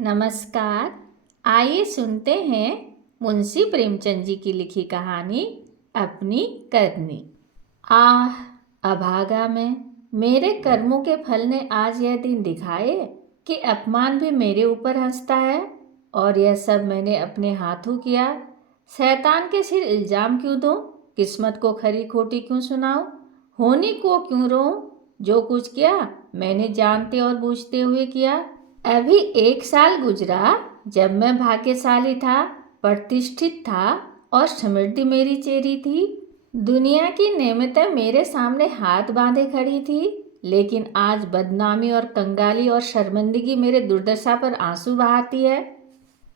नमस्कार। आइए सुनते हैं मुंशी प्रेमचंद जी की लिखी कहानी अपनी करनी। आह अभागा में मेरे कर्मों के फल ने आज यह दिन दिखाए कि अपमान भी मेरे ऊपर हंसता है। और यह सब मैंने अपने हाथों किया। शैतान के सिर इल्जाम क्यों दूं? किस्मत को खरी खोटी क्यों सुनाऊं? होनी को क्यों रोऊं? जो कुछ किया मैंने जानते और बूझते हुए किया। अभी 1 साल गुजरा जब मैं भाग्यशाली था, प्रतिष्ठित था और समृद्धि मेरी चेरी थी। दुनिया की नेमतें मेरे सामने हाथ बांधे खड़ी थी, लेकिन आज बदनामी और कंगाली और शर्मिंदगी मेरे दुर्दशा पर आंसू बहाती है।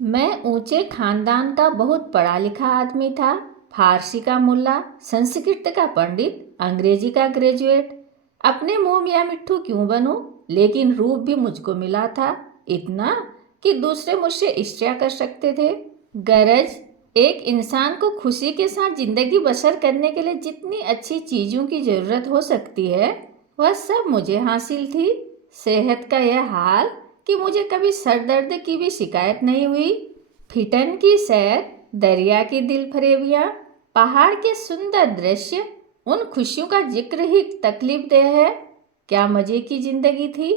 मैं ऊंचे खानदान का बहुत पढ़ा लिखा आदमी था, फारसी का मुल्ला, संस्कृत का पंडित, अंग्रेजी का ग्रेजुएट। अपने मुंह मियाँ मिट्ठू क्यों बनूं? लेकिन रूप भी मुझको मिला था, इतना कि दूसरे मुझसे ईर्ष्या कर सकते थे। गरज एक इंसान को खुशी के साथ जिंदगी बसर करने के लिए जितनी अच्छी चीज़ों की ज़रूरत हो सकती है, वह सब मुझे हासिल थी। सेहत का यह हाल कि मुझे कभी सर दर्द की भी शिकायत नहीं हुई। फिटन की सैर, दरिया की दिल फरेबियाँ, पहाड़ के सुंदर दृश्य, उन खुशियों का जिक्र ही तकलीफ देह है। क्या मज़े की जिंदगी थी।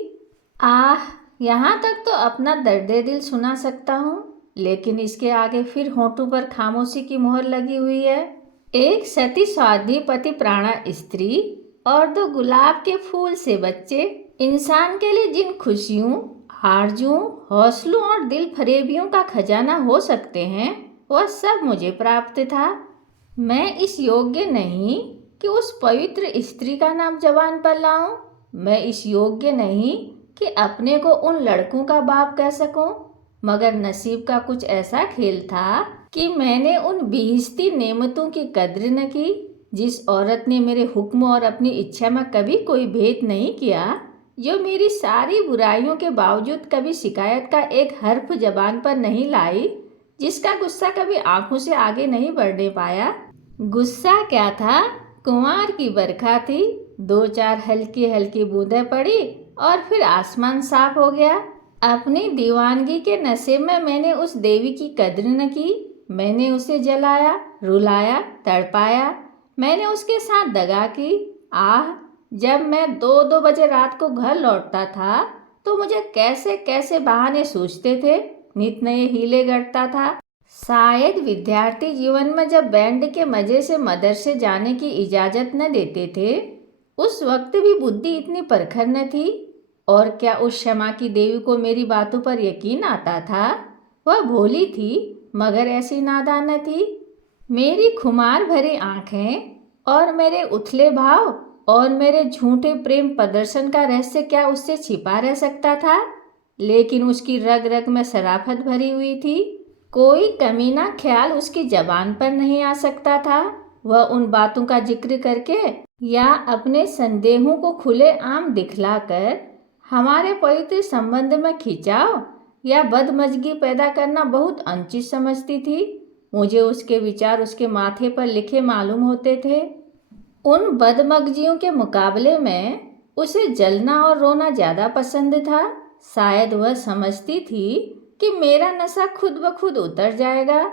आह, यहाँ तक तो अपना दर्द दिल सुना सकता हूँ, लेकिन इसके आगे फिर होंठों पर खामोशी की मोहर लगी हुई है। एक सती स्वाधी पति प्राणा स्त्री और 2 गुलाब के फूल से बच्चे इंसान के लिए जिन खुशियों, आरजुओं, हौसलों और दिल फरेबियों का खजाना हो सकते हैं, वह सब मुझे प्राप्त था। मैं इस योग्य नहीं कि उस पवित्र स्त्री का नाम जबान पर लाऊं। मैं इस योग्य नहीं कि अपने को उन लड़कों का बाप कह सकूं। मगर नसीब का कुछ ऐसा खेल था कि मैंने उन बेहिस्ती नेमतों की कद्र न की। जिस औरत ने मेरे हुक्म और अपनी इच्छा में कभी कोई भेद नहीं किया, जो मेरी सारी बुराइयों के बावजूद कभी शिकायत का एक हर्फ जबान पर नहीं लाई, जिसका गुस्सा कभी आंखों से आगे नहीं बढ़ने पाया। गुस्सा क्या था, कुंवार की बरखा थी। 2-4 हल्की हल्की बूंदें पड़ी और फिर आसमान साफ हो गया। अपनी दीवानगी के नशे में मैंने उस देवी की कद्र न की। मैंने उसे जलाया, रुलाया, तड़पाया। मैंने उसके साथ दगा की। आह, जब मैं 2-2 बजे रात को घर लौटता था तो मुझे कैसे कैसे बहाने सूझते थे, नित नए हीले गढ़ता था। शायद विद्यार्थी जीवन में जब बैंड के मजे से मदरसे जाने की इजाज़त न देते थे, उस वक्त भी बुद्धि इतनी परखर न थी। और क्या उस क्षमा की देवी को मेरी बातों पर यकीन आता था? वह भोली थी मगर ऐसी नादान न थी। मेरी खुमार भरी आंखें और मेरे उथले भाव और मेरे झूठे प्रेम प्रदर्शन का रहस्य क्या उससे छिपा रह सकता था? लेकिन उसकी रग रग में शराफत भरी हुई थी। कोई कमीना ख्याल उसकी जबान पर नहीं आ सकता था। वह उन बातों का जिक्र करके या अपने संदेहों को खुले आम दिखलाकर हमारे पवित्र संबंध में खिंचाव या बदमजगी पैदा करना बहुत अनुचित समझती थी। मुझे उसके विचार उसके माथे पर लिखे मालूम होते थे। उन बदमगजियों के मुकाबले में उसे जलना और रोना ज़्यादा पसंद था। शायद वह समझती थी कि मेरा नशा खुद ब खुद उतर जाएगा।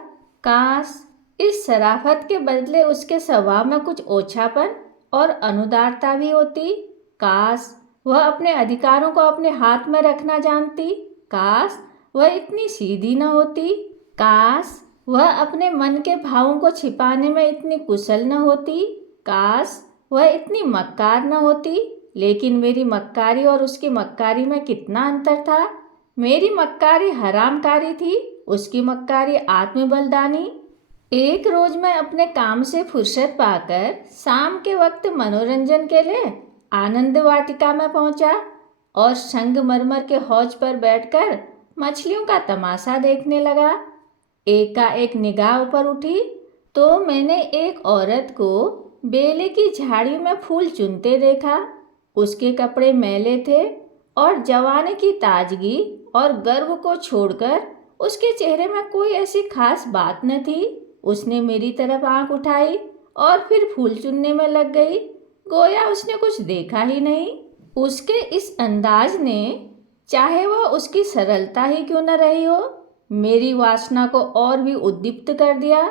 काश इस शराफत के बदले उसके स्वभाव में कुछ ओछापन और अनुदारता भी होती। काश वह अपने अधिकारों को अपने हाथ में रखना जानती। काश वह इतनी सीधी न होती। काश वह अपने मन के भावों को छिपाने में इतनी कुशल न होती। काश वह इतनी मक्कार न होती। लेकिन मेरी मक्कारी और उसकी मक्कारी में कितना अंतर था। मेरी मक्कारी हरामकारी थी, उसकी मक्कारी आत्मबलिदानी। एक रोज मैं अपने काम से फुर्सत पाकर शाम के वक्त मनोरंजन के लिए आनंद वाटिका में पहुंचा और संगमरमर के हौज पर बैठकर मछलियों का तमाशा देखने लगा। एकाएक निगाह ऊपर उठी तो मैंने एक औरत को बेले की झाड़ी में फूल चुनते देखा। उसके कपड़े मैले थे और जवानी की ताजगी और गर्व को छोड़कर उसके चेहरे में कोई ऐसी खास बात न थी। उसने मेरी तरफ आंख उठाई और फिर फूल चुनने में लग गई, गोया उसने कुछ देखा ही नहीं। उसके इस अंदाज ने चाहे वह उसकी सरलता ही क्यों न रही हो, मेरी वासना को और भी उद्दीप्त कर दिया।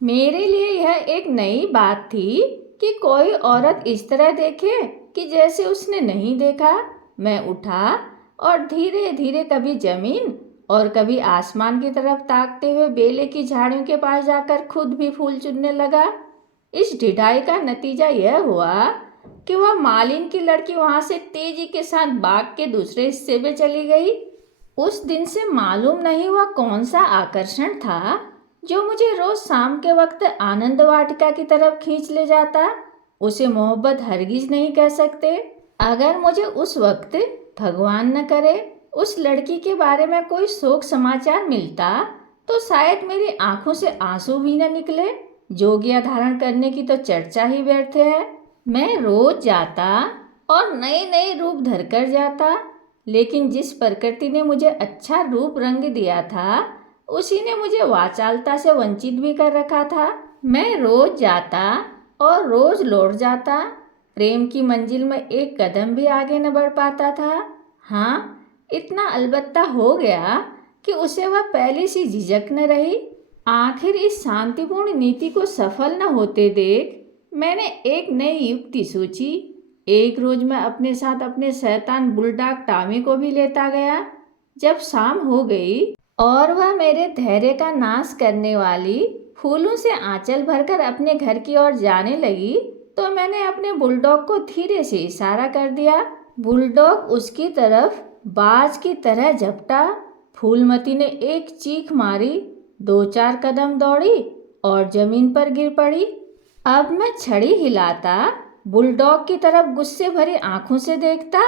मेरे लिए यह एक नई बात थी कि कोई औरत इस तरह देखे कि जैसे उसने नहीं देखा। मैं उठा और धीरे धीरे कभी जमीन और कभी आसमान की तरफ ताकते हुए बेले की झाड़ियों के पास जाकर खुद भी फूल चुनने लगा। इस ढिठाई का नतीजा यह हुआ कि वह मालिन की लड़की वहां से तेजी के साथ बाग के दूसरे हिस्से में चली गई। उस दिन से मालूम नहीं हुआ कौन सा आकर्षण था जो मुझे रोज शाम के वक्त आनंद वाटिका की तरफ खींच ले जाता। उसे मोहब्बत हरगिज नहीं कह सकते। अगर मुझे उस वक्त भगवान न करे उस लड़की के बारे में कोई शोक समाचार मिलता तो शायद मेरी आंखों से आंसू भी न निकले। जोगिया धारण करने की तो चर्चा ही व्यर्थ है। मैं रोज जाता और नए नए रूप धरकर जाता, लेकिन जिस प्रकृति ने मुझे अच्छा रूप रंग दिया था उसी ने मुझे वाचालता से वंचित भी कर रखा था। मैं रोज जाता और रोज लौट जाता, प्रेम की मंजिल में एक कदम भी आगे न बढ़ पाता था। हाँ, इतना अलबत्ता हो गया कि उसे वह पहली सी झिझक न रही। आखिर इस शांतिपूर्ण नीति को सफल न होते देख मैंने एक नई युक्ति सोची। एक रोज मैं अपने साथ अपने शैतान बुलडॉग टॉमी को भी लेता गया। जब शाम हो गई और वह मेरे धैर्य का नाश करने वाली फूलों से आंचल भरकर अपने घर की ओर जाने लगी तो मैंने अपने बुलडॉग को धीरे से इशारा कर दिया। बुलडॉग उसकी तरफ बाज की तरह झपटा। फूलमती ने एक चीख मारी, 2-4 कदम दौड़ी और जमीन पर गिर पड़ी। अब मैं छड़ी हिलाता, बुलडॉग की तरफ गुस्से भरी आंखों से देखता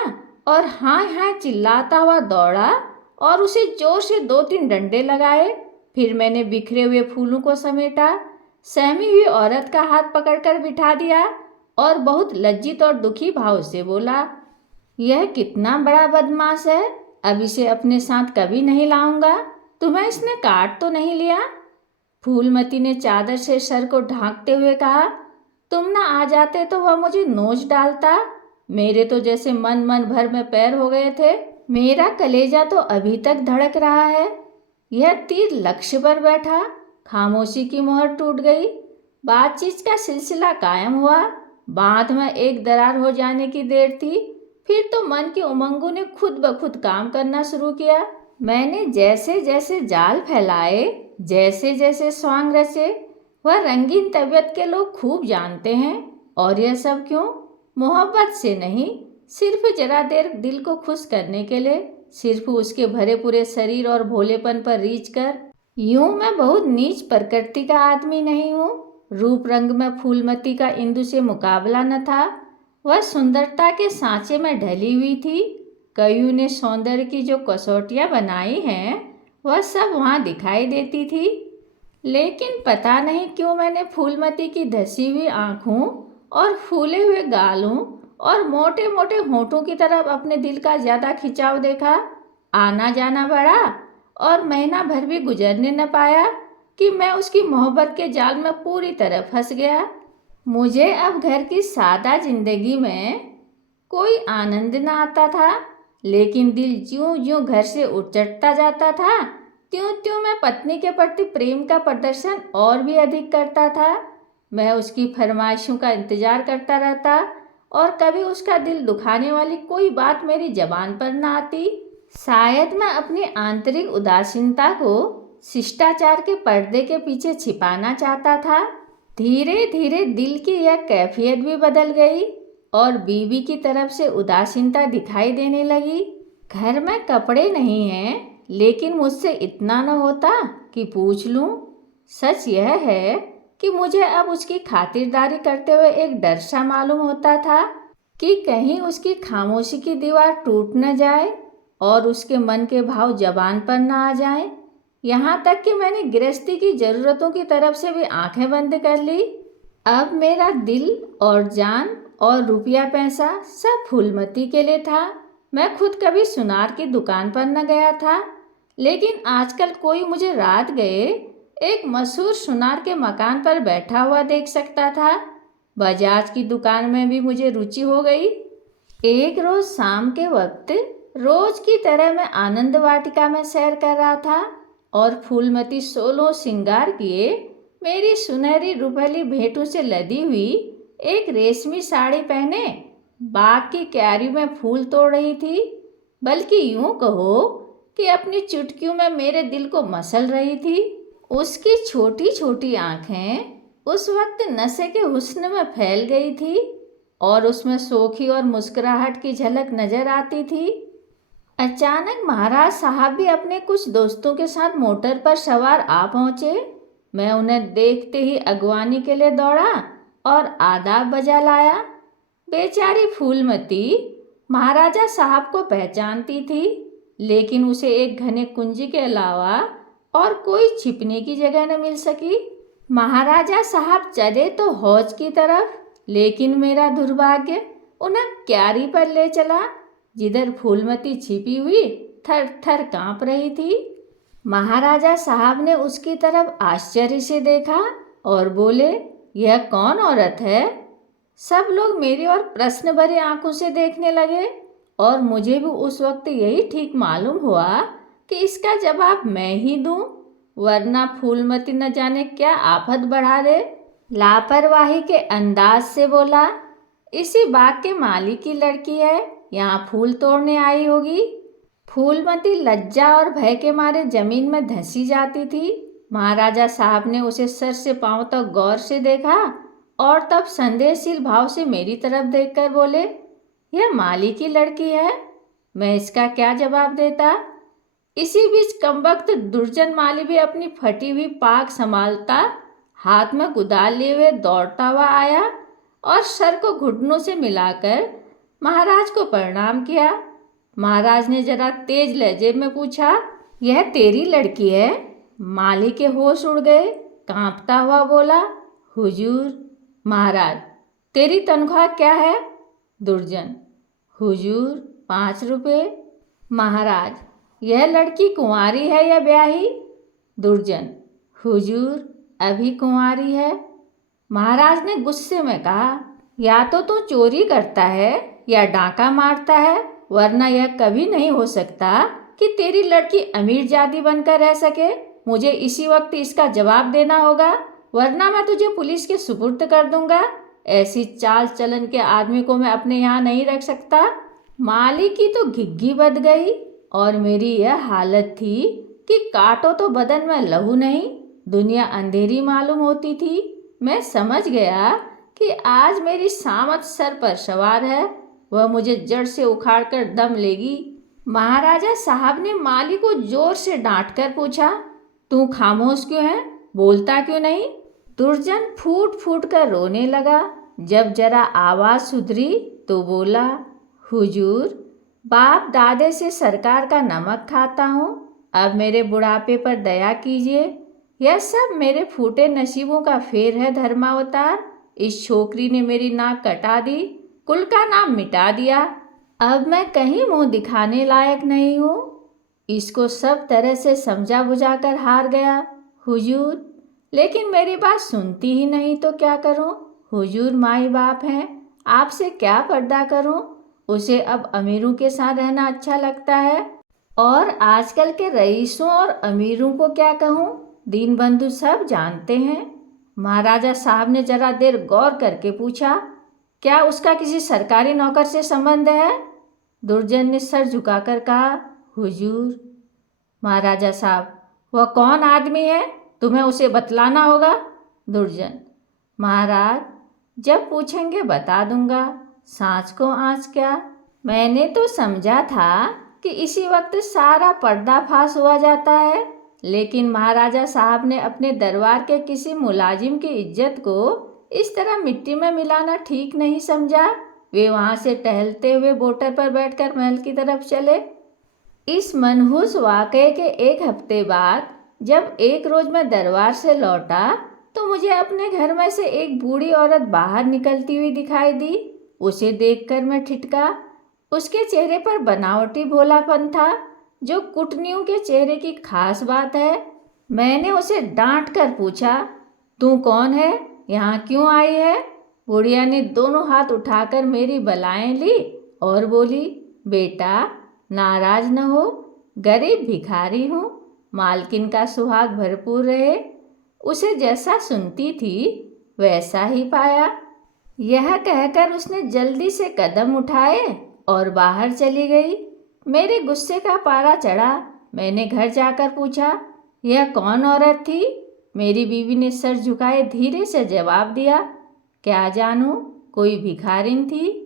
और हाँ हाँ चिल्लाता हुआ दौड़ा और उसे जोर से 2-3 डंडे लगाए। फिर मैंने बिखरे हुए फूलों को समेटा, सहमी हुई औरत का हाथ पकड़कर बिठा दिया और बहुत लज्जित और दुखी भाव से बोला, यह कितना बड़ा बदमाश है, अब इसे अपने साथ कभी नहीं लाऊंगा। तुम्हें इसने काट तो नहीं लिया? फूलमती ने चादर से सर को ढांकते हुए कहा, तुम ना आ जाते तो वह मुझे नोच डालता। मेरे तो जैसे मन मन भर में पैर हो गए थे। मेरा कलेजा तो अभी तक धड़क रहा है। यह तीर लक्ष्य पर बैठा। खामोशी की मोहर टूट गई। बातचीत का सिलसिला कायम हुआ। बांध में एक दरार हो जाने की देर थी। फिर तो मन की उमंगों ने खुद ब खुद काम करना शुरू किया। मैंने जैसे जैसे जाल फैलाए, जैसे जैसे स्वांग रचे, वह रंगीन तबीयत के लोग खूब जानते हैं। और यह सब क्यों? मोहब्बत से नहीं, सिर्फ जरा देर दिल को खुश करने के लिए, सिर्फ उसके भरे पूरे शरीर और भोलेपन पर रीझ कर। यूं मैं बहुत नीच प्रकृति का आदमी नहीं हूँ। रूप रंग में फूलमती का इंदु से मुकाबला न था। वह सुंदरता के सांचे में ढली हुई थी। कईयों ने सौंदर्य की जो कसौटियाँ बनाई हैं वह सब वहाँ दिखाई देती थी। लेकिन पता नहीं क्यों मैंने फूलमती की धसी हुई आँखों और फूले हुए गालों और मोटे मोटे होठों की तरफ अपने दिल का ज़्यादा खिंचाव देखा। आना जाना बढ़ा और महीना भर भी गुजरने न पाया कि मैं उसकी मोहब्बत के जाल में पूरी तरह फंस गया। मुझे अब घर की सादा जिंदगी में कोई आनंद न आता था, लेकिन दिल ज्यों ज्यों घर से उचटता जाता था त्यों त्यों मैं पत्नी के प्रति प्रेम का प्रदर्शन और भी अधिक करता था। मैं उसकी फरमाइशों का इंतजार करता रहता और कभी उसका दिल दुखाने वाली कोई बात मेरी जबान पर न आती। शायद मैं अपनी आंतरिक उदासीनता को शिष्टाचार के पर्दे के पीछे छिपाना चाहता था। धीरे धीरे दिल की यह कैफियत भी बदल गई और बीवी की तरफ से उदासीनता दिखाई देने लगी। घर में कपड़े नहीं हैं, लेकिन मुझसे इतना न होता कि पूछ लूं। सच यह है कि मुझे अब उसकी खातिरदारी करते हुए एक डर सा मालूम होता था कि कहीं उसकी खामोशी की दीवार टूट न जाए और उसके मन के भाव जबान पर न आ जाएं। यहाँ तक कि मैंने गृहस्थी की ज़रूरतों की तरफ से भी आंखें बंद कर ली। अब मेरा दिल और जान और रुपया पैसा सब फूलमती के लिए था। मैं खुद कभी सुनार की दुकान पर न गया था, लेकिन आजकल कोई मुझे रात गए एक मशहूर सुनार के मकान पर बैठा हुआ देख सकता था। बजाज की दुकान में भी मुझे रुचि हो गई। एक रोज़ शाम के वक्त रोज की तरह मैं आनंद वाटिका में सैर कर रहा था और फूलमती 16 श्रृंगार किए मेरी सुनहरी रुपहली भेंटों से लदी हुई एक रेशमी साड़ी पहने बाग की क्यारी में फूल तोड़ रही थी, बल्कि यूं कहो कि अपनी चुटकियों में मेरे दिल को मसल रही थी। उसकी छोटी छोटी आंखें उस वक्त नशे के हुस्न में फैल गई थी और उसमें सोखी और मुस्कुराहट की झलक नजर आती थी। अचानक महाराज साहब भी अपने कुछ दोस्तों के साथ मोटर पर सवार आ पहुंचे। मैं उन्हें देखते ही अगवानी के लिए दौड़ा और आदाब बजा लाया। बेचारी फूलमती महाराजा साहब को पहचानती थी, लेकिन उसे एक घने कुंज के अलावा और कोई छिपने की जगह न मिल सकी। महाराजा साहब चले तो हौज की तरफ, लेकिन मेरा दुर्भाग्य उन्हें क्यारी पर ले चला, जिधर फूलमती छिपी हुई थर थर कांप रही थी। महाराजा साहब ने उसकी तरफ आश्चर्य से देखा और बोले, यह कौन औरत है? सब लोग मेरी ओर प्रश्न भरी आंखों से देखने लगे और मुझे भी उस वक्त यही ठीक मालूम हुआ कि इसका जवाब मैं ही दूं, वरना फूलमती न जाने क्या आफत बढ़ा दे। लापरवाही के अंदाज से बोला, इसी बाग के माली की लड़की है, यहाँ फूल तोड़ने आई होगी। फूलमती लज्जा और भय के मारे जमीन में धंसी जाती थी। महाराजा साहब ने उसे सर से पांव तक गौर से देखा और तब संदेहशील भाव से मेरी तरफ देखकर बोले, यह माली की लड़की है। मैं इसका क्या जवाब देता? इसी बीच कमबख्त दुर्जन माली भी अपनी फटी हुई पाक संभालता हाथ में कुदाल लिए हुए दौड़ता हुआ आया और सर को घुटनों से मिलाकर महाराज को प्रणाम किया। महाराज ने जरा तेज लहजे में पूछा, यह तेरी लड़की है? माली के होश उड़ गए। कांपता हुआ बोला, हुजूर। महाराज, तेरी तनख्वाह क्या है? दुर्जन, हुजूर 5 रुपये। महाराज, यह लड़की कुंवारी है या ब्याही? दुर्जन, हुजूर अभी कुंवारी है। महाराज ने गुस्से में कहा, या तो तू चोरी करता है या डांका मारता है, वरना यह कभी नहीं हो सकता कि तेरी लड़की अमीर जाति बनकर रह सके। मुझे इसी वक्त इसका जवाब देना होगा, वरना मैं तुझे पुलिस के सुपुर्द कर दूंगा। ऐसी चाल चलन के आदमी को मैं अपने यहाँ नहीं रख सकता। माली की तो घिघी बध गई और मेरी यह हालत थी कि काटो तो बदन में लहू नहीं, दुनिया अंधेरी मालूम होती थी। मैं समझ गया कि आज मेरी सामत सर पर सवार है, वह मुझे जड़ से उखाड़ कर दम लेगी। महाराजा साहब ने माली को जोर से डांट कर पूछा, तू खामोश क्यों है? बोलता क्यों नहीं? दुर्जन फूट फूट कर रोने लगा। जब जरा आवाज़ सुधरी तो बोला, हुजूर, बाप दादे से सरकार का नमक खाता हूँ, अब मेरे बुढ़ापे पर दया कीजिए। यह सब मेरे फूटे नसीबों का फेर है धर्मावतार। इस छोकरी ने मेरी नाक कटा दी, कुल का नाम मिटा दिया। अब मैं कहीं मुंह दिखाने लायक नहीं हूँ। इसको सब तरह से समझा बुझा कर हार गया हुजूर, लेकिन मेरी बात सुनती ही नहीं तो क्या करूँ? हुजूर माई बाप हैं, आपसे क्या पर्दा करूँ? उसे अब अमीरों के साथ रहना अच्छा लगता है, और आजकल के रईसों और अमीरों को क्या कहूँ, दीन बंधु सब जानते हैं। महाराजा साहब ने जरा देर गौर करके पूछा, क्या उसका किसी सरकारी नौकर से संबंध है? दुर्जन ने सर झुकाकर कहा, हुजूर। महाराजा साहब, वह कौन आदमी है? तुम्हें उसे बतलाना होगा। दुर्जन, महाराज, जब पूछेंगे बता दूंगा, सांच को आँच क्या। मैंने तो समझा था कि इसी वक्त सारा पर्दाफाश हुआ जाता है, लेकिन महाराजा साहब ने अपने दरबार के किसी मुलाजिम की इज्जत को इस तरह मिट्टी में मिलाना ठीक नहीं समझा। वे वहाँ से टहलते हुए बोटर पर बैठकर महल की तरफ चले। इस मनहूस वाक़ये के 1 हफ्ते बाद जब एक रोज़ मैं दरबार से लौटा तो मुझे अपने घर में से एक बूढ़ी औरत बाहर निकलती हुई दिखाई दी। उसे देखकर मैं ठिठका। उसके चेहरे पर बनावटी भोलापन था, जो कुटनियों के चेहरे की खास बात है। मैंने उसे डांट कर पूछा, तू कौन है? यहाँ क्यों आई है? बुढ़िया ने दोनों हाथ उठाकर मेरी बलाएं ली और बोली, बेटा, नाराज न हो, गरीब भिखारी हूँ, मालकिन का सुहाग भरपूर रहे। उसे जैसा सुनती थी वैसा ही पाया। यह कहकर उसने जल्दी से कदम उठाए और बाहर चली गई। मेरे गुस्से का पारा चढ़ा। मैंने घर जाकर पूछा, यह कौन औरत थी? मेरी बीवी ने सर झुकाए धीरे से जवाब दिया, क्या जानूं, कोई भिखारिन थी।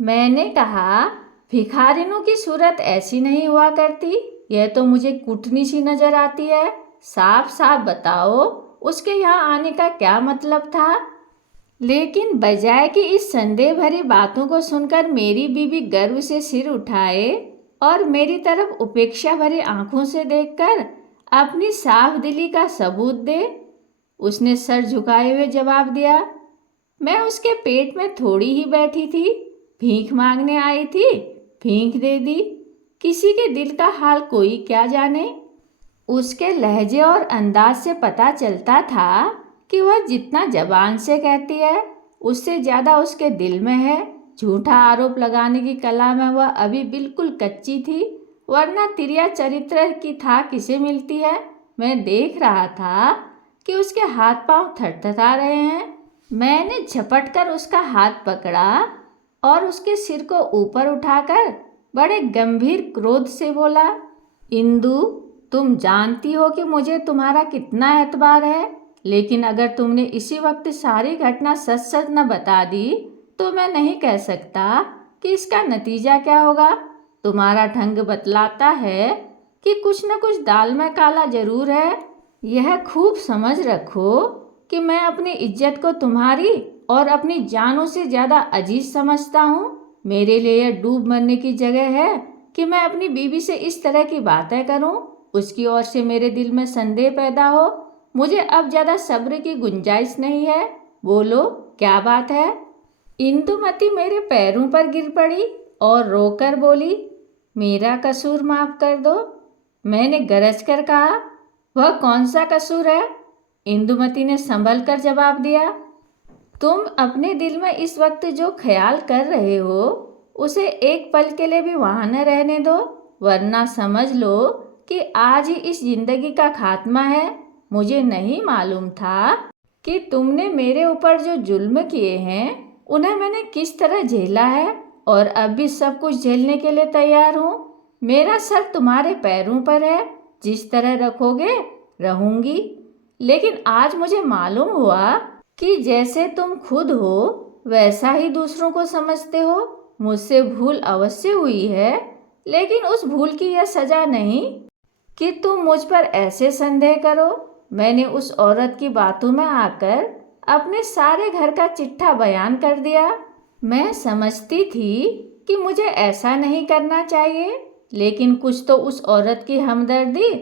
मैंने कहा, भिखारिनों की सूरत ऐसी नहीं हुआ करती, यह तो मुझे कुटनी सी नजर आती है। साफ साफ बताओ उसके यहाँ आने का क्या मतलब था। लेकिन बजाय कि इस संदेह भरी बातों को सुनकर मेरी बीवी गर्व से सिर उठाए और मेरी तरफ उपेक्षा भरी आंखों से देखकर अपनी साफ दिली का सबूत दे, उसने सर झुकाए हुए जवाब दिया, मैं उसके पेट में थोड़ी ही बैठी थी, भीख मांगने आई थी, भीख दे दी। किसी के दिल का हाल कोई क्या जाने। उसके लहजे और अंदाज से पता चलता था कि वह जितना जबान से कहती है उससे ज़्यादा उसके दिल में है। झूठा आरोप लगाने की कला में वह अभी बिल्कुल कच्ची थी, वरना तिरिया चरित्र की था किसे मिलती है। मैं देख रहा था कि उसके हाथ पांव थरथरा रहे हैं। मैंने झपट कर उसका हाथ पकड़ा और उसके सिर को ऊपर उठाकर बड़े गंभीर क्रोध से बोला, इंदु, तुम जानती हो कि मुझे तुम्हारा कितना एतबार है, लेकिन अगर तुमने इसी वक्त सारी घटना सच सच न बता दी तो मैं नहीं कह सकता कि इसका नतीजा क्या होगा। तुम्हारा ढंग बतलाता है कि कुछ न कुछ दाल में काला जरूर है। यह खूब समझ रखो कि मैं अपनी इज्जत को तुम्हारी और अपनी जानों से ज़्यादा अजीज समझता हूँ। मेरे लिए यह डूब मरने की जगह है कि मैं अपनी बीवी से इस तरह की बातें करूँ, उसकी ओर से मेरे दिल में संदेह पैदा हो। मुझे अब ज़्यादा सब्र की गुंजाइश नहीं है। बोलो, क्या बात है। इंदुमती मेरे पैरों पर गिर पड़ी और रोकर बोली, मेरा कसूर माफ़ कर दो। मैंने गरज कर कहा, वह कौन सा कसूर है? इंदुमती ने संभल कर जवाब दिया, तुम अपने दिल में इस वक्त जो ख्याल कर रहे हो उसे एक पल के लिए भी वहाँ न रहने दो, वरना समझ लो कि आज ही इस जिंदगी का खात्मा है। मुझे नहीं मालूम था कि तुमने मेरे ऊपर जो जुल्म किए हैं उन्हें मैंने किस तरह झेला है और अब भी सब कुछ झेलने के लिए तैयार हूँ। मेरा सर तुम्हारे पैरों पर है, जिस तरह रखोगे रहूँगी। लेकिन आज मुझे मालूम हुआ कि जैसे तुम खुद हो वैसा ही दूसरों को समझते हो। मुझसे भूल अवश्य हुई है, लेकिन उस भूल की यह सजा नहीं कि तुम मुझ पर ऐसे संदेह करो। मैंने उस औरत की बातों में आकर अपने सारे घर का चिट्ठा बयान कर दिया। मैं समझती थी कि मुझे ऐसा नहीं करना चाहिए, लेकिन कुछ तो उस औरत की हमदर्दी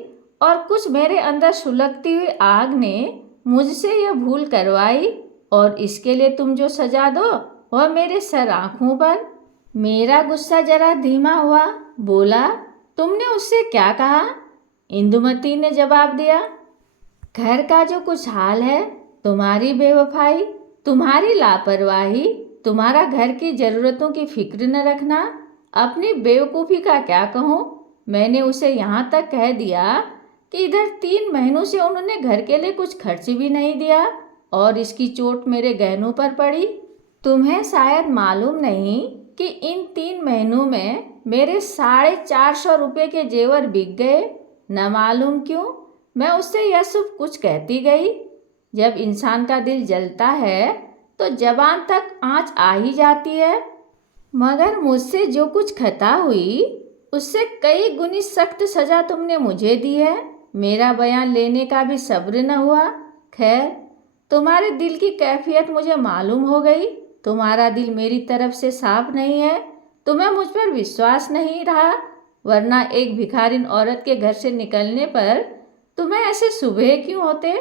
और कुछ मेरे अंदर सुलगती हुई आग ने मुझसे यह भूल करवाई, और इसके लिए तुम जो सजा दो वह मेरे सर आँखों पर। मेरा गुस्सा जरा धीमा हुआ। बोला, तुमने उससे क्या कहा? इंदुमती ने जवाब दिया, घर का जो कुछ हाल है, तुम्हारी बेवफाई, तुम्हारी लापरवाही, तुम्हारा घर की ज़रूरतों की फिक्र न रखना, अपनी बेवकूफ़ी का क्या कहूँ। मैंने उसे यहाँ तक कह दिया कि इधर 3 महीनों से उन्होंने घर के लिए कुछ खर्च भी नहीं दिया और इसकी चोट मेरे गहनों पर पड़ी। तुम्हें शायद मालूम नहीं कि इन 3 महीनों में मेरे 450 रुपये के जेवर बिक गए। न मालूम क्यों मैं उससे यह सब कुछ कहती गई। जब इंसान का दिल जलता है तो जबान तक आँच आ ही जाती है। मगर मुझसे जो कुछ खता हुई उससे कई गुनी सख्त सज़ा तुमने मुझे दी है। मेरा बयान लेने का भी सब्र न हुआ। खैर, तुम्हारे दिल की कैफियत मुझे मालूम हो गई। तुम्हारा दिल मेरी तरफ से साफ नहीं है। तुम्हें मुझ पर विश्वास नहीं रहा, वरना एक भिखारिन औरत के घर से निकलने पर तुम्हें ऐसे सुबह क्यों होते।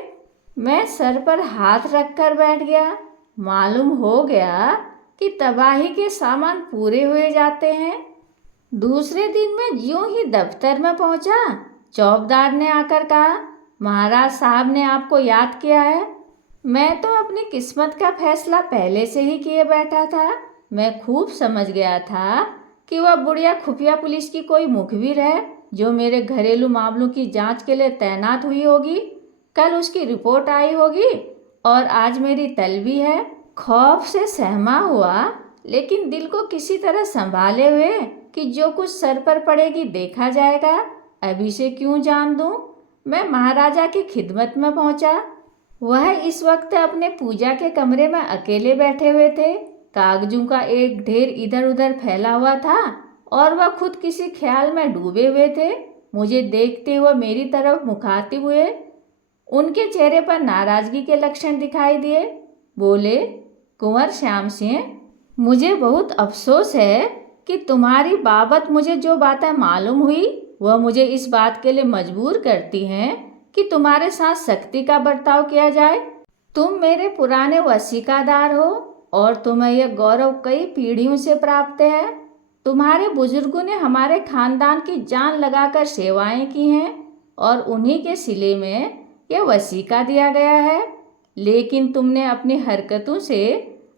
मैं सर पर हाथ रखकर बैठ गया। मालूम हो गया कि तबाही के सामान पूरे हुए जाते हैं। दूसरे दिन मैं यूं ही दफ्तर में पहुंचा, चौकीदार ने आकर कहा, महाराज साहब ने आपको याद किया है। मैं तो अपनी किस्मत का फैसला पहले से ही किए बैठा था। मैं खूब समझ गया था कि वह बुढ़िया खुफिया पुलिस की कोई मुखबिर है जो मेरे घरेलू मामलों की जांच के लिए तैनात हुई होगी। कल उसकी रिपोर्ट आई होगी और आज मेरी तलबी है। खौफ से सहमा हुआ, लेकिन दिल को किसी तरह संभाले हुए कि जो कुछ सर पर पड़ेगी देखा जाएगा, अभी से क्यों जान दूं, मैं महाराजा की खिदमत में पहुंचा। वह इस वक्त अपने पूजा के कमरे में अकेले बैठे हुए थे। कागजों का एक ढेर इधर उधर फैला हुआ था और वह खुद किसी ख्याल में डूबे हुए थे। मुझे देखते हुए मेरी तरफ मुखातिब हुए। उनके चेहरे पर नाराजगी के लक्षण दिखाई दिए। बोले, कुंवर श्याम सिंह, मुझे बहुत अफसोस है कि तुम्हारी बाबत मुझे जो बातें मालूम हुई वह मुझे इस बात के लिए मजबूर करती हैं कि तुम्हारे साथ सख्ती का बर्ताव किया जाए। तुम मेरे पुराने वसीकादार हो और तुम्हें यह गौरव कई पीढ़ियों से प्राप्त है। तुम्हारे बुजुर्गों ने हमारे खानदान की जान लगाकर सेवाएं की हैं और उन्हीं के सिले में यह वसीका दिया गया है। लेकिन तुमने अपनी हरकतों से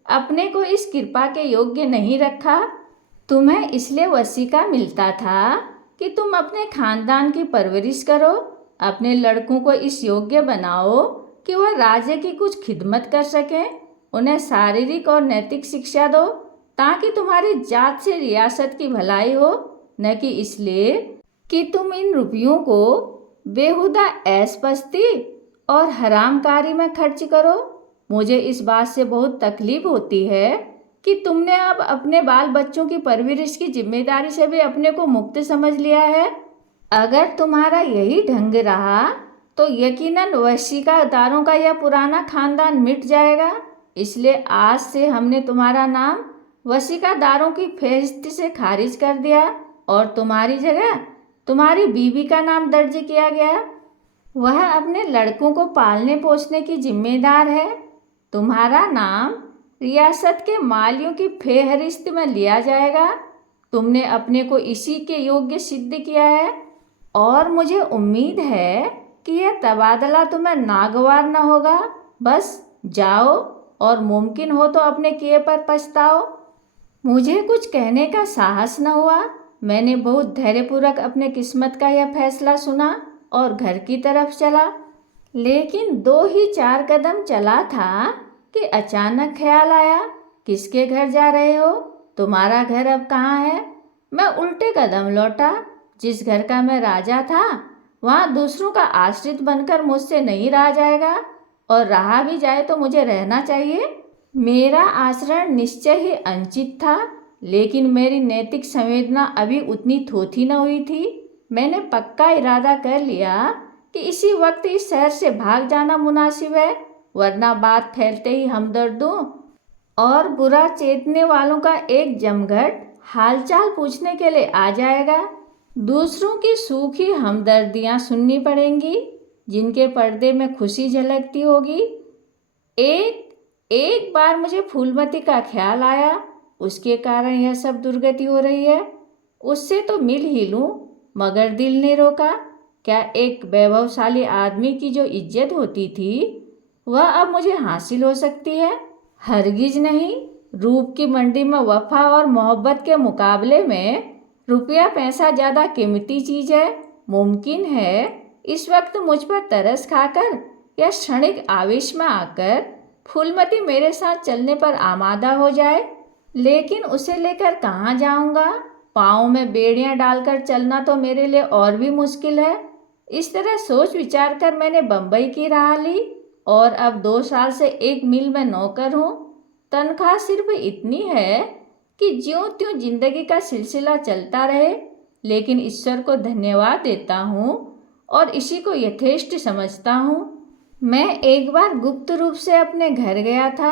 अपने को इस कृपा के योग्य नहीं रखा। तुम्हें इसलिए वसीका मिलता था कि तुम अपने खानदान की परवरिश करो, अपने लड़कों को इस योग्य बनाओ कि वह राज्य की कुछ खिदमत कर सकें, उन्हें शारीरिक और नैतिक शिक्षा दो ताकि तुम्हारी जात से रियासत की भलाई हो, न कि इसलिए कि तुम इन रुपयों को बेहुदा ऐश पस्ती और हरामकारी में खर्च करो। मुझे इस बात से बहुत तकलीफ होती है कि तुमने अब अपने बाल बच्चों की परवरिश की जिम्मेदारी से भी अपने को मुक्त समझ लिया है। अगर तुम्हारा यही ढंग रहा तो यकीनन वसीकादारों का यह पुराना खानदान मिट जाएगा। इसलिए आज से हमने तुम्हारा नाम वसीकादारों की फहरिस्त से खारिज कर दिया और तुम्हारी जगह तुम्हारी बीवी का नाम दर्ज किया गया। वह अपने लड़कों को पालने पोसने की जिम्मेदार है। तुम्हारा नाम रियासत के मालियों की फेहरिस्त में लिया जाएगा। तुमने अपने को इसी के योग्य सिद्ध किया है और मुझे उम्मीद है कि यह तबादला तुम्हें नागवार न होगा। बस जाओ और मुमकिन हो तो अपने किए पर पछताओ। मुझे कुछ कहने का साहस न हुआ। मैंने बहुत धैर्यपूर्वक अपने किस्मत का यह फैसला सुना और घर की तरफ चला। लेकिन 2 ही 4 कदम चला था कि अचानक ख्याल आया, किसके घर जा रहे हो? तुम्हारा घर अब कहाँ है? मैं उल्टे कदम लौटा। जिस घर का मैं राजा था वहाँ दूसरों का आश्रित बनकर मुझसे नहीं रहा जाएगा, और रहा भी जाए तो मुझे रहना चाहिए। मेरा आचरण निश्चय ही अनुचित था, लेकिन मेरी नैतिक संवेदना अभी उतनी थोथी न हुई थी। मैंने पक्का इरादा कर लिया कि इसी वक्त इस शहर से भाग जाना मुनासिब है, वरना बात फैलते ही हमदर्दों और बुरा चेतने वालों का एक जमघट हालचाल पूछने के लिए आ जाएगा। दूसरों की सूखी हमदर्दियाँ सुननी पड़ेंगी जिनके पर्दे में खुशी झलकती होगी। एक बार मुझे फूलमती का ख्याल आया, उसके कारण यह सब दुर्गति हो रही है। उससे तो मिल ही लूं, मगर दिल ने रोका। क्या एक वैभवशाली आदमी की जो इज्जत होती थी वह अब मुझे हासिल हो सकती है? हरगिज नहीं। रूप की मंडी में वफा और मोहब्बत के मुकाबले में रुपया पैसा ज़्यादा कीमती चीज़ है। मुमकिन है इस वक्त मुझ पर तरस खाकर या क्षणिक आवेश में आकर फूलमती मेरे साथ चलने पर आमादा हो जाए, लेकिन उसे लेकर कहाँ जाऊँगा? पाँव में बेड़ियाँ डालकर चलना तो मेरे लिए और भी मुश्किल है। इस तरह सोच विचार कर मैंने बम्बई की राह ली और अब 2 साल से एक मिल में नौकर हूँ। तनख्वाह सिर्फ इतनी है कि ज्यों त्यों जिंदगी का सिलसिला चलता रहे, लेकिन ईश्वर को धन्यवाद देता हूँ और इसी को यथेष्ट समझता हूँ। मैं एक बार गुप्त रूप से अपने घर गया था।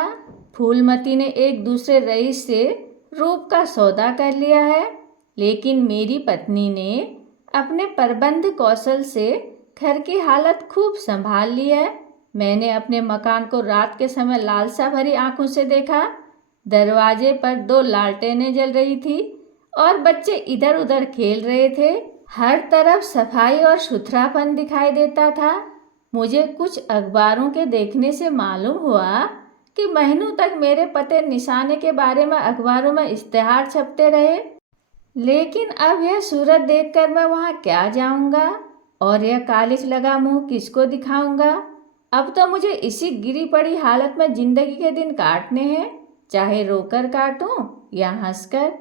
फूलमती ने एक दूसरे रईस से रूप का सौदा कर लिया है, लेकिन मेरी पत्नी ने अपने प्रबंध कौशल से घर की हालत खूब संभाल ली है। मैंने अपने मकान को रात के समय लालसा भरी आंखों से देखा। दरवाजे पर 2 लालटेनें जल रही थी और बच्चे इधर उधर खेल रहे थे। हर तरफ सफाई और सुथरापन दिखाई देता था। मुझे कुछ अखबारों के देखने से मालूम हुआ कि महीनों तक मेरे पते निशाने के बारे में अखबारों में इश्तिहार छपते रहे। लेकिन अब यह सूरत देखकर मैं वहाँ क्या जाऊँगा और यह कालिज लगा मुंह किसको दिखाऊंगा। अब तो मुझे इसी गिरी पड़ी हालत में जिंदगी के दिन काटने हैं, चाहे रोकर काटूं या हंसकर।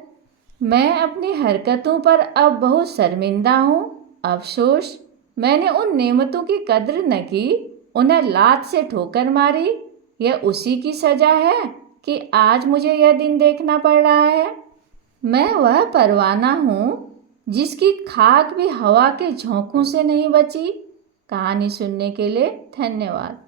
मैं अपनी हरकतों पर अब बहुत शर्मिंदा हूँ। अफसोस, मैंने उन नेमतों की कद्र न की, उन्हें लात से ठोकर मारी। यह उसी की सजा है कि आज मुझे यह दिन देखना पड़ रहा है। मैं वह परवाना हूँ जिसकी खाक भी हवा के झोंकों से नहीं बची। कहानी सुनने के लिए धन्यवाद।